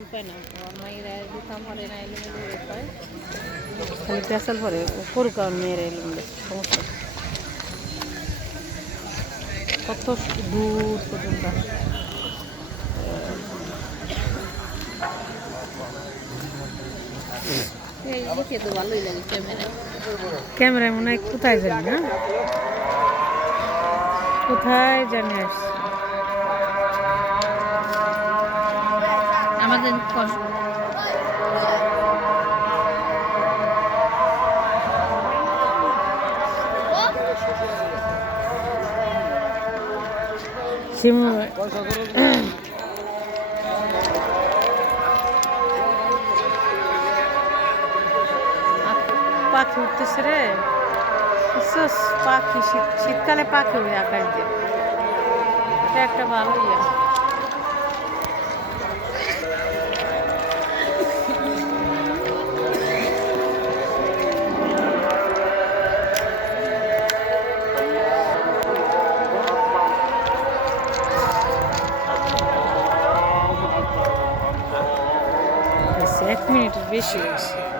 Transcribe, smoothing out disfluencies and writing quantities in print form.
উপায় না মায়েরা দিতাম পারে না এলোমেলো উপায় খালি পেঁচাল পরে করুক আর মেয়েরা এলোমেলো সমস্যা কত দূর পর্যন্ত এই দেখে তো ভালোই লাগে ক্যামেরায় মনে হয় কোথায় জানি না কোথায় জানি আসছে আমাদের কষ্ট শিমু পাখি উঠতেছে রে পাখি শীতকালে পাখি ওই আকাশ দিয়ে এটা একটা ভালো ইয়া এক মিনিটের বেশি হয়েছে